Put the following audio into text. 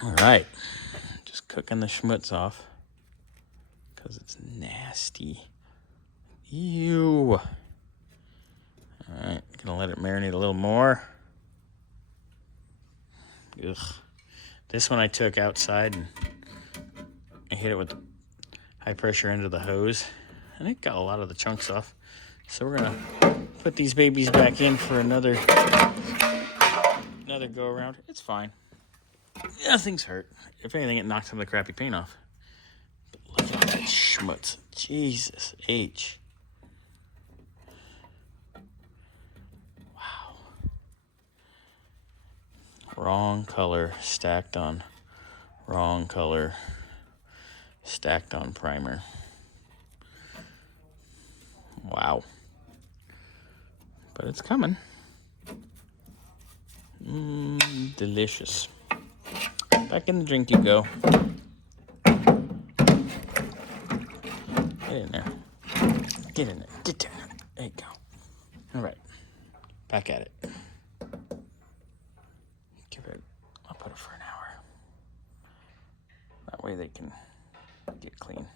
All right, just cooking the schmutz off because it's nasty. Ew. All right, gonna let it marinate a little more. Ugh. This one I took outside and I hit it with the high pressure end of the hose, and it got a lot of the chunks off. So we're gonna put these babies back in for another go around. It's fine. Nothing's hurt. If anything, it knocked some of the crappy paint off. But look at that schmutz. Jesus H. Wow. Wrong color stacked on wrong color stacked on primer. Wow. But it's coming. Delicious. Back in the drink you go. Get in there. Get in there. Get in there. There you go. All right. Back at it. I'll put it for an hour. That way they can get clean.